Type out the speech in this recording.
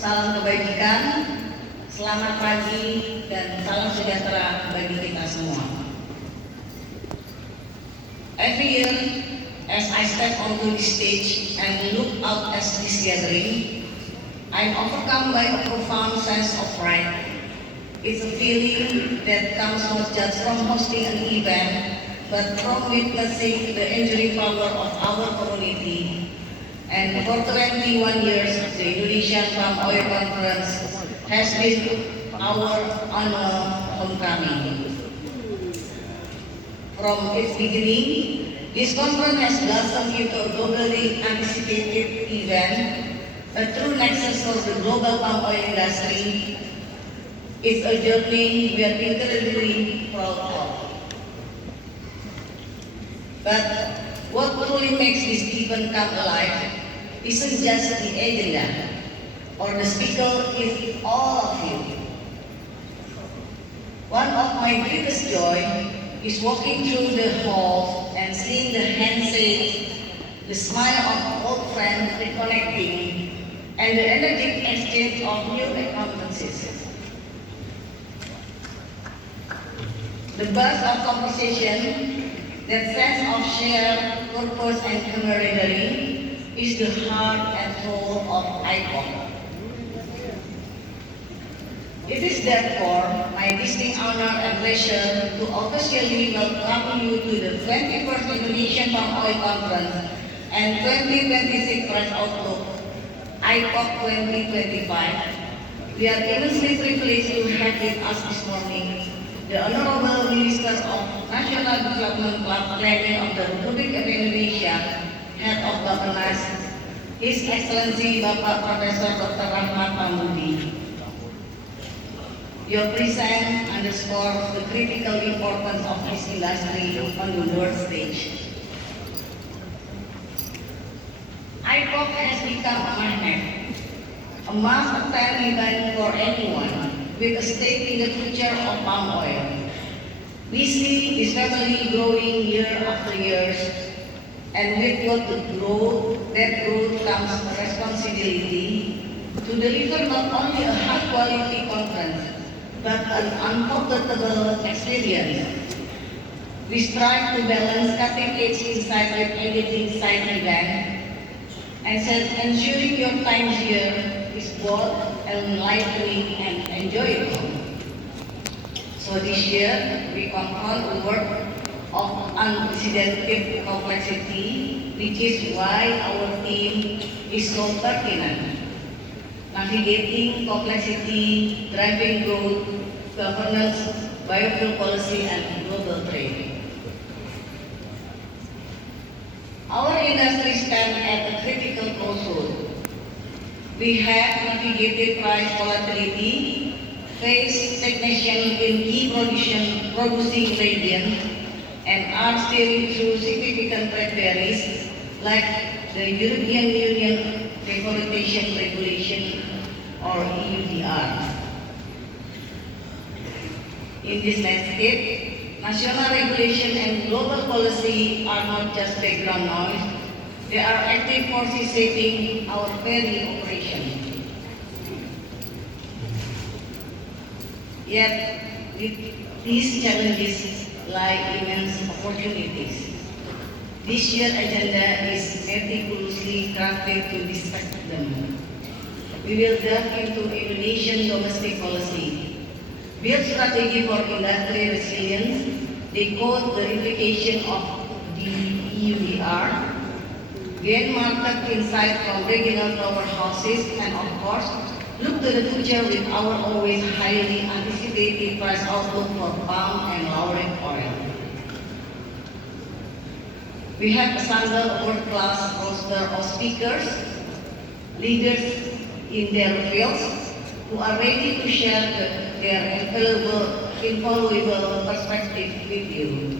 Salam kebajikan, selamat pagi, dan salam sejahtera bagi kita semua. Every year, as I step onto the stage and look out at this gathering, I'm overcome by a profound sense of pride. It's a feeling that comes not just from hosting an event, but from witnessing the enduring power of our community. And for 21 years, the Indonesian Palm Oil Conference has been our annual homecoming. From its beginning, this conference has blossomed into a globally anticipated event, a true nexus for the global palm oil industry. It's a journey we are incredibly proud of. But what truly makes this event come alive isn't just the agenda or the speaker, it's all of you. One of my greatest joy is walking through the halls and seeing the handshakes, the smile of old friends reconnecting, and the energetic exchange of new acquaintances. The burst of conversation, that sense of shared purpose and camaraderie, is the heart and soul of IPOC. It is therefore my distinct honor and pleasure to officially welcome you to the 21st Indonesian Palm Oil Conference and 2026 Price Outlook, IPOC 2025. We are immensely privileged to have with us this morning the Honorable Minister of National Development Planning of the Republic of Indonesia, Head of Governance, His Excellency Bapak Profesor Dr. Rahmat Pambudi. Your presence underscores the critical importance of this industry on the world stage. IPOC has become a magnet, a must-attend event for anyone with a stake in the future of palm oil. We see this family growing year after year, and with that growth comes responsibility to deliver not only a high-quality conference, but an unforgettable experience. We strive to balance cutting-edge insight with engaging side event, and ensuring your time here is both enlightening and enjoyable. So this year, we confront a work of unprecedented complexity, which is why our theme is so pertinent. Navigating complexity, driving growth, governance, biofuel policy, and global trade. Our industry stands at a critical crossroad. We have navigated price volatility, faced stagnation in key producing regions, and are steering through significant trade barriers like the European Union Deforestation Regulation or EUDR. In this landscape, national regulation and global policy are not just background noise, they are active forces shaping our very operation. Yet, with these challenges lie immense opportunities. This year's agenda is meticulously crafted to respect them. We will delve into Indonesian domestic policy, build strategy for industry resilience, decode the implication of the EUDR, gain market insight from regional powerhouses, and of course, look to the future with our always highly anticipated price outlook for palm and laurel oil. We have assembled a world-class roster of speakers, leaders in their fields, who are ready to share their invaluable perspective with you.